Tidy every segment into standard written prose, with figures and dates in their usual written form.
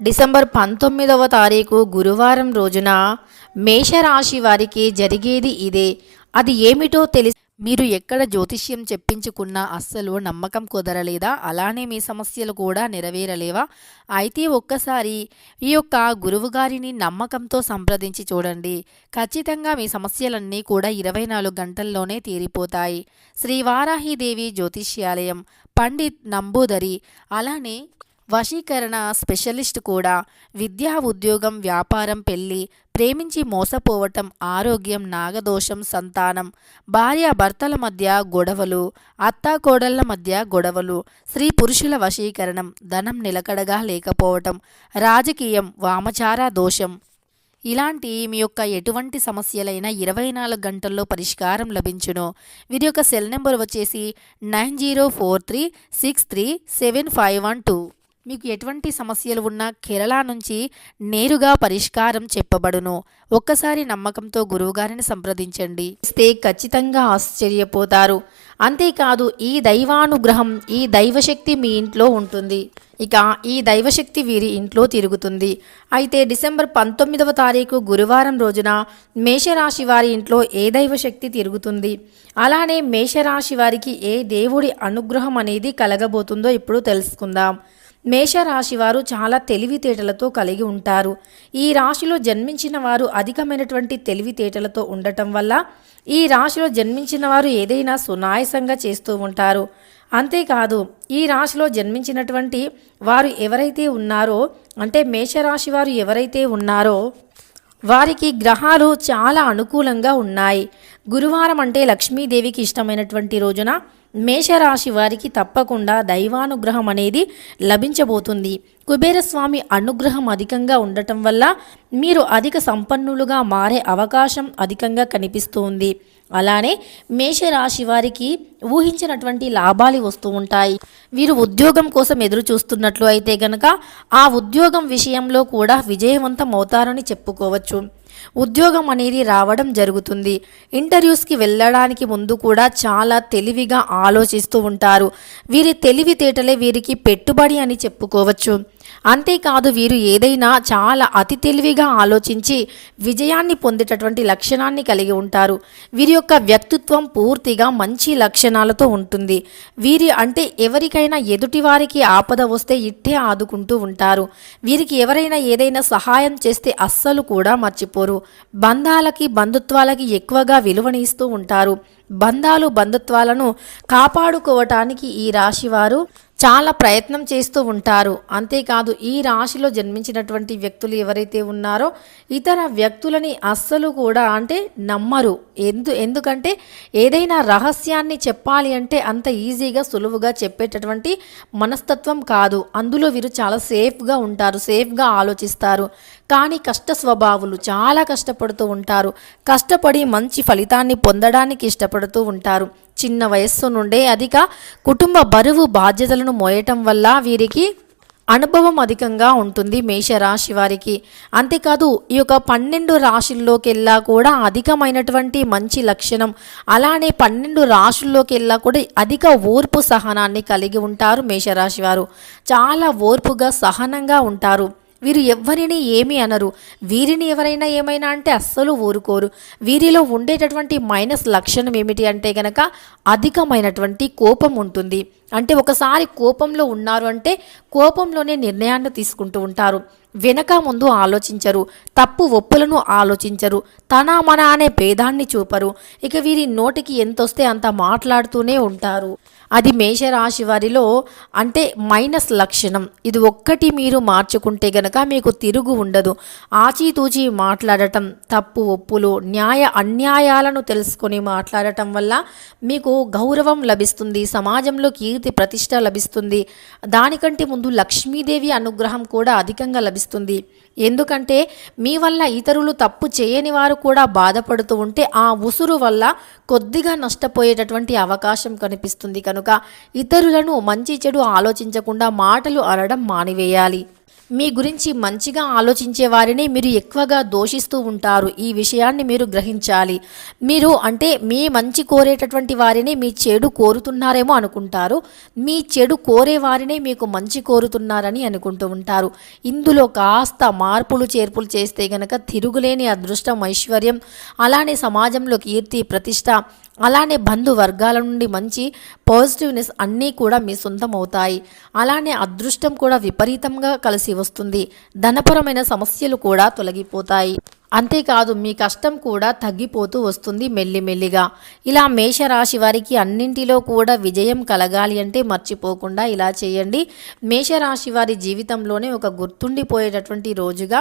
December 19వ తారీఖు గురువారం రోజున మేషరాశి వారికి జరిగేది ఇదే. అది ఏమిటో తెలిసి మీరు ఎక్కడ జ్యోతిష్యం చెప్పించుకున్నా అస్సలు నమ్మకం కుదరలేదా? అలానే మీ సమస్యలు కూడా నెరవేరలేవా? అయితే ఒక్కసారి ఈ యొక్క గురువుగారిని నమ్మకంతో సంప్రదించి చూడండి. ఖచ్చితంగా మీ సమస్యలన్నీ కూడా 24 గంటల్లోనే తీరిపోతాయి. శ్రీ వారాహిదేవి జ్యోతిష్యాలయం, పండిత్ నంబూదరి, అలానే వశీకరణ స్పెషలిస్ట్ కూడా. విద్యా, ఉద్యోగం, వ్యాపారం, పెళ్లి, ప్రేమించి మోసపోవటం, ఆరోగ్యం, నాగదోషం, సంతానం, భార్యాభర్తల మధ్య గొడవలు, అత్తాకోడళ్ల మధ్య గొడవలు, స్త్రీ పురుషుల వశీకరణం, ధనం నిలకడగా లేకపోవటం, రాజకీయం, వామచార దోషం, ఇలాంటి మీ యొక్క ఎటువంటి సమస్యలైనా 24 గంటల్లో పరిష్కారం లభించును. వీరి యొక్క సెల్ నెంబర్ వచ్చేసి 9043637512. మీకు ఎటువంటి సమస్యలు ఉన్నా కేరళ నుంచి నేరుగా పరిష్కారం చెప్పబడును. ఒక్కసారి నమ్మకంతో గురువుగారిని సంప్రదించండి. ఇస్తే ఖచ్చితంగా ఆశ్చర్యపోతారు. అంతేకాదు ఈ దైవానుగ్రహం, ఈ దైవశక్తి మీ ఇంట్లో ఉంటుంది. ఇక ఈ దైవశక్తి వీరి ఇంట్లో తిరుగుతుంది. అయితే డిసెంబర్ 19వ తారీఖు గురువారం రోజున మేషరాశి వారి ఇంట్లో ఏ దైవశక్తి తిరుగుతుంది, అలానే మేషరాశి వారికి ఏ దేవుడి అనుగ్రహం అనేది కలగబోతుందో ఇప్పుడు తెలుసుకుందాం. మేషరాశి వారు చాలా తెలివితేటలతో కలిగి ఉంటారు. ఈ రాశిలో జన్మించిన వారు అధికమైనటువంటి తెలివితేటలతో ఉండటం వల్ల ఈ రాశిలో జన్మించిన వారు ఏదైనా సునాయాసంగా చేస్తూ ఉంటారు. అంతేకాదు ఈ రాశిలో జన్మించినటువంటి వారు ఎవరైతే ఉన్నారో, అంటే మేషరాశి వారు ఎవరైతే ఉన్నారో వారికి గ్రహాలు చాలా అనుకూలంగా ఉన్నాయి. గురువారం అంటే లక్ష్మీదేవికి ఇష్టమైనటువంటి రోజున మేషరాశి వారికి తప్పకుండా దైవానుగ్రహం అనేది లభించబోతుంది. కుబేరస్వామి అనుగ్రహం అధికంగా ఉండటం వల్ల మీరు అధిక సంపన్నులుగా మారే అవకాశం అధికంగా కనిపిస్తుంది. అలానే మేషరాశి వారికి ఊహించినటువంటి లాభాలు వస్తూ ఉంటాయి. వీరు ఉద్యోగం కోసం ఎదురు చూస్తున్నట్లు అయితే గనక ఆ ఉద్యోగం విషయంలో కూడా విజయవంతం అవుతారని చెప్పుకోవచ్చు. ఉద్యోగం అనేది రావడం జరుగుతుంది. ఇంటర్వ్యూస్కి వెళ్ళడానికి ముందు కూడా చాలా తెలివిగా ఆలోచిస్తూ ఉంటారు. వీరి తెలివితేటలే వీరికి పెట్టుబడి అని చెప్పుకోవచ్చు. అంతేకాదు వీరు ఏదైనా చాలా అతి తెలివిగా ఆలోచించి విజయాన్ని పొందేటటువంటి లక్షణాన్ని కలిగి ఉంటారు. వీరి యొక్క వ్యక్తిత్వం పూర్తిగా మంచి లక్షణాలతో ఉంటుంది. వీరి అంటే ఎవరికైనా ఎదుటి వారికి ఆపద వస్తే ఇట్టే ఆదుకుంటూ ఉంటారు. వీరికి ఎవరైనా ఏదైనా సహాయం చేస్తే అస్సలు కూడా మర్చిపోరు. బంధాలకి, బంధుత్వాలకి ఎక్కువగా విలువనిస్తూ ఉంటారు. బంధాలు, బంధుత్వాలను కాపాడుకోవటానికి ఈ రాశివారు చాలా ప్రయత్నం చేస్తూ ఉంటారు. అంతేకాదు ఈ రాశిలో జన్మించినటువంటి వ్యక్తులు ఎవరైతే ఉన్నారో ఇతర వ్యక్తులని అస్సలు కూడా అంటే నమ్మరు. ఎందుకంటే ఏదైనా రహస్యాన్ని చెప్పాలి అంటే అంత ఈజీగా సులువుగా చెప్పేటటువంటి మనస్తత్వం కాదు. అందులో వీరు చాలా సేఫ్గా ఉంటారు, సేఫ్గా ఆలోచిస్తారు. కానీ కష్ట స్వభావులు, చాలా కష్టపడుతూ ఉంటారు. కష్టపడి మంచి ఫలితాన్ని పొందడానికి ఇష్టపడుతూ ఉంటారు. చిన్న వయస్సు నుండే అధిక కుటుంబ బరువు బాధ్యతలను మోయటం వల్ల వీరికి అనుభవం అధికంగా ఉంటుంది మేషరాశి వారికి. అంతేకాదు ఈ యొక్క 12 రాశుల్లోకెల్లా కూడా అధికమైనటువంటి మంచి లక్షణం, అలానే 12 రాశుల్లోకెల్లా కూడా అధిక ఓర్పు సహనాన్ని కలిగి ఉంటారు మేషరాశి వారు. చాలా ఓర్పుగా, సహనంగా ఉంటారు. వీరు ఎవ్వరిని ఏమీ అనరు. వీరిని ఎవరైనా ఏమైనా అంటే అస్సలు ఊరుకోరు. వీరిలో ఉండేటటువంటి మైనస్ లక్షణం ఏమిటి అంటే గనక అధికమైనటువంటి కోపం ఉంటుంది. అంటే ఒకసారి కోపంలో ఉన్నారు అంటే కోపంలోనే నిర్ణయాన్ని తీసుకుంటూ ఉంటారు. వెనక ముందు ఆలోచించరు, తప్పు ఒప్పులను ఆలోచించరు, తన మన అనే భేదాన్ని చూపరు. ఇక వీరి నోటికి ఎంతొస్తే అంత మాట్లాడుతూనే ఉంటారు. అది మేషరాశి వారిలో అంటే మైనస్ లక్షణం. ఇది ఒక్కటి మీరు మార్చుకుంటే గనక మీకు తిరుగు ఉండదు. ఆచితూచి మాట్లాడటం, తప్పు ఒప్పులు, న్యాయ అన్యాయాలను తెలుసుకొని మాట్లాడటం వల్ల మీకు గౌరవం లభిస్తుంది, సమాజంలో కీర్తి ప్రతిష్ట లభిస్తుంది. దానికంటే ముందు లక్ష్మీదేవి అనుగ్రహం కూడా అధికంగా లభిస్తుంది. ఎందుకంటే మీ వల్ల ఇతరులు తప్పు చేయని వారు కూడా బాధపడుతూ ఉంటే ఆ ఉసురు వల్ల కొద్దిగా నష్టపోయేటటువంటి అవకాశం కనిపిస్తుంది. కనుక ఇతరులను మంచి చెడు ఆలోచించకుండా మాటలు అనడం మానివేయాలి. మీ గురించి మంచిగా ఆలోచించే వారిని మీరు ఎక్కువగా దూషిస్తూ ఉంటారు. ఈ విషయాన్ని మీరు గ్రహించాలి. మీరు అంటే మీ మంచి కోరేటటువంటి వారిని మీ చెడు కోరుతున్నారేమో అనుకుంటారు. మీ చెడు కోరే వారిని మీకు మంచి కోరుతున్నారని అనుకుంటూ ఉంటారు. ఇందులో కాస్త మార్పులు చేర్పులు చేస్తే గనక తిరుగులేని అదృష్టం, ఐశ్వర్యం, అలానే సమాజంలో కీర్తి, ప్రతిష్ట, అలానే బంధువర్గాల నుండి మంచి పాజిటివ్నెస్ అన్నీ కూడా మీ సొంతం అవుతాయి. అలానే అదృష్టం కూడా విపరీతంగా కలిసి వస్తుంది. ధనపరమైన సమస్యలు కూడా తొలగిపోతాయి. అంతేకాదు మీ కష్టం కూడా తగ్గిపోతూ వస్తుంది మెల్లిమెల్లిగా. ఇలా మేషరాశి వారికి అన్నింటిలో కూడా విజయం కలగాలి అంటే మర్చిపోకుండా ఇలా చేయండి. మేషరాశి వారి జీవితంలోనే ఒక గుర్తుండిపోయేటటువంటి రోజుగా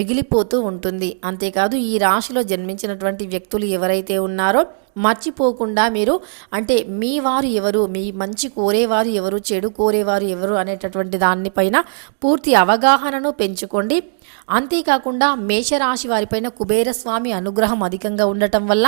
మిగిలిపోతూ ఉంటుంది. అంతేకాదు ఈ రాశిలో జన్మించినటువంటి వ్యక్తులు ఎవరైతే ఉన్నారో మర్చిపోకుండా మీరు అంటే మీ వారు ఎవరు, మీ మంచి కోరేవారు ఎవరు, చెడు కోరేవారు ఎవరు అనేటటువంటి దానిపైన పూర్తి అవగాహనను పెంచుకోండి. అంతేకాకుండా మేషరాశి వారిపైన కుబేరస్వామి అనుగ్రహం అధికంగా ఉండటం వల్ల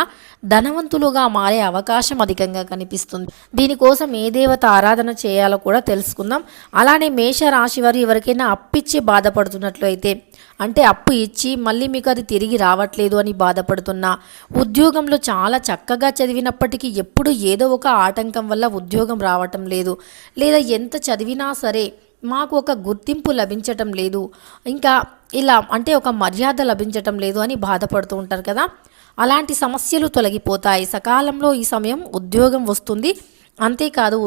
ధనవంతులుగా మారే అవకాశం అధికంగా కనిపిస్తుంది. దీనికోసం ఏ దేవత ఆరాధన చేయాలో కూడా తెలుసుకుందాం. అలానే మేషరాశి వారు ఎవరికైనా అప్పిచ్చి బాధపడుతున్నట్లయితే, అంటే అప్పు ఇచ్చి మళ్ళీ మీకు అది తిరిగి రావట్లేదు అని బాధపడుతున్నా, ఉద్యోగంలో చాలా చక్కగా చదివినప్పటికీ ఎప్పుడు ఏదో ఒక ఆటంకం వల్ల ఉద్యోగం రావటం లేదు, లేదా ఎంత చదివినా సరే మాకు ఒక గుర్తింపు లభించటం లేదు, ఇంకా ఇలా అంటే ఒక మర్యాద లభించటం లేదు అని బాధపడుతూ ఉంటారు కదా. అలాంటి సమస్యలు తొలగిపోతాయి. సకాలంలో ఈ సమయం ఉద్యోగం వస్తుంది. అంతేకాదు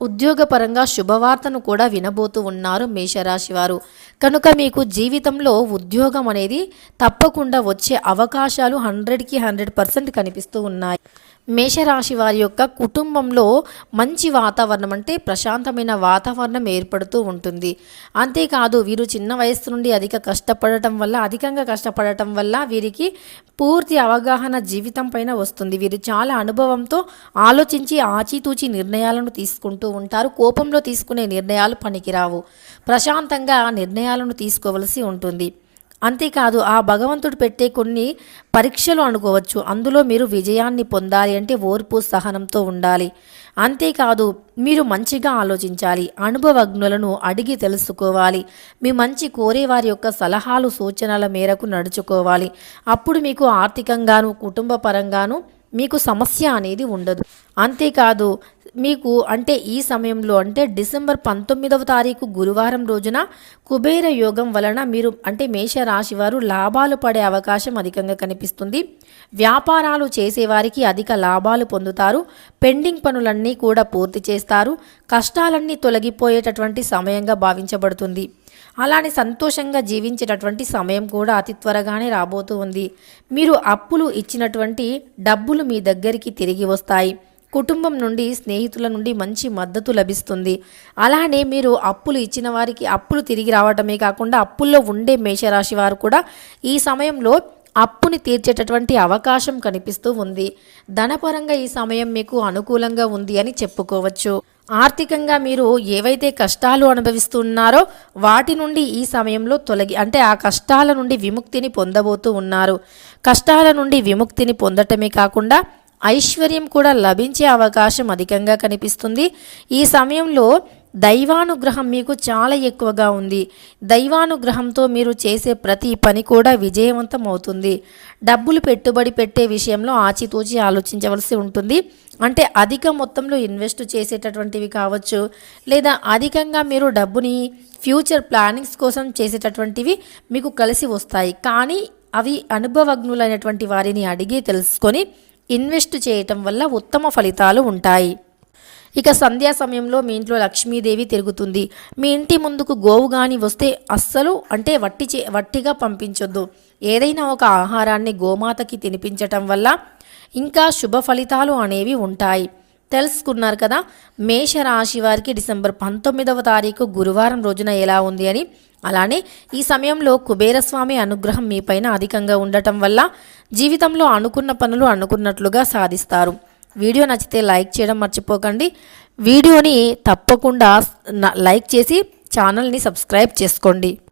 ఉద్యోగపరంగా శుభవార్తను కూడా వినబోతూ ఉన్నారు మేషరాశి వారు. కనుక మీకు జీవితంలో ఉద్యోగం అనేది తప్పకుండా వచ్చే అవకాశాలు 100కి 100% కనిపిస్తూ ఉన్నాయి. మేషరాశి వారి యొక్క కుటుంబంలో మంచి వాతావరణం అంటే ప్రశాంతమైన వాతావరణం ఏర్పడుతూ ఉంటుంది. అంతేకాదు వీరు చిన్న వయస్సు నుండి అధికంగా కష్టపడటం వల్ల వీరికి పూర్తి అవగాహన జీవితం పైన వస్తుంది. వీరు చాలా అనుభవంతో ఆలోచించి ఆచితూచి నిర్ణయాలను తీసుకుంటూ ఉంటారు. కోపంలో తీసుకునే నిర్ణయాలు పనికిరావు. ప్రశాంతంగా నిర్ణయాలను తీసుకోవలసి ఉంటుంది. అంతేకాదు ఆ భగవంతుడు పెట్టే కొన్ని పరీక్షలు అనుకోవచ్చు. అందులో మీరు విజయాన్ని పొందాలి అంటే ఓర్పు, సహనంతో ఉండాలి. అంతేకాదు మీరు మంచిగా ఆలోచించాలి. అనుభవజ్ఞులను అడిగి తెలుసుకోవాలి. మీ మంచి కోరే వారి యొక్క సలహాలు, సూచనల మేరకు నడుచుకోవాలి. అప్పుడు మీకు ఆర్థికంగాను, కుటుంబ పరంగాను మీకు సమస్య అనేది ఉండదు. అంతేకాదు మీకు అంటే ఈ సమయంలో అంటే డిసెంబర్ 19వ తారీఖు గురువారం రోజున కుబేర యోగం వలన మీరు అంటే మేషరాశి వారు లాభాలు పడే అవకాశం అధికంగా కనిపిస్తుంది. వ్యాపారాలు చేసేవారికి అధిక లాభాలు పొందుతారు. పెండింగ్ పనులన్నీ కూడా పూర్తి చేస్తారు. కష్టాలన్నీ తొలగిపోయేటటువంటి సమయంగా భావించబడుతుంది. అలానే సంతోషంగా జీవించేటటువంటి సమయం కూడా అతి త్వరగానే రాబోతూ ఉంది. మీరు అప్పులు ఇచ్చినటువంటి డబ్బులు మీ దగ్గరికి తిరిగి వస్తాయి. కుటుంబం నుండి, స్నేహితుల నుండి మంచి మద్దతు లభిస్తుంది. అలానే మీరు అప్పులు ఇచ్చిన వారికి అప్పులు తిరిగి రావడమే కాకుండా అప్పుల్లో ఉండే మేషరాశి వారు కూడా ఈ సమయంలో అప్పుని తీర్చేటటువంటి అవకాశం కనిపిస్తూ ఉంది. ధనపరంగా ఈ సమయం మీకు అనుకూలంగా ఉంది అని చెప్పుకోవచ్చు. ఆర్థికంగా మీరు ఏవైతే కష్టాలు అనుభవిస్తున్నారో వాటి నుండి ఈ సమయంలో అంటే ఆ కష్టాల నుండి విముక్తిని పొందబోతూ ఉన్నారు. కష్టాల నుండి విముక్తిని పొందటమే కాకుండా ఐశ్వర్యం కూడా లభించే అవకాశం అధికంగా కనిపిస్తుంది. ఈ సమయంలో దైవానుగ్రహం మీకు చాలా ఎక్కువగా ఉంది. దైవానుగ్రహంతో మీరు చేసే ప్రతి పని కూడా విజయవంతం అవుతుంది. డబ్బులు పెట్టుబడి పెట్టే విషయంలో ఆచితూచి ఆలోచించవలసి ఉంటుంది. అంటే అధిక మొత్తంలో ఇన్వెస్ట్ చేసేటటువంటివి కావచ్చు, లేదా అధికంగా మీరు డబ్బుని ఫ్యూచర్ ప్లానింగ్స్ కోసం చేసేటటువంటివి మీకు కలిసి వస్తాయి. కానీ అవి అనుభవజ్ఞులైనటువంటి వారిని అడిగి తెలుసుకొని ఇన్వెస్ట్ చేయటం వల్ల ఉత్తమ ఫలితాలు ఉంటాయి. ఇక సంధ్యా సమయంలో మీ ఇంట్లో లక్ష్మీదేవి తిరుగుతుంది. మీ ఇంటి ముందుకు గోవు కానీ వస్తే అస్సలు అంటే వట్టిగా పంపించొద్దు. ఏదైనా ఒక ఆహారాన్ని గోమాతకి తినిపించటం వల్ల ఇంకా శుభ ఫలితాలు అనేవి ఉంటాయి. తెలుసుకున్నారు కదా మేషరాశి వారికి డిసెంబర్ 19వ తారీఖు గురువారం రోజున ఎలా ఉంది అని. అలానే ఈ సమయంలో కుబేరస్వామి అనుగ్రహం మీపైన అధికంగా ఉండటం వల్ల జీవితంలో అనుకున్న పనులు అనుకున్నట్లుగా సాధిస్తారు. వీడియో నచ్చితే లైక్ చేయడం మర్చిపోకండి. వీడియోని తప్పకుండా లైక్ చేసి ఛానల్ని సబ్స్క్రైబ్ చేసుకోండి.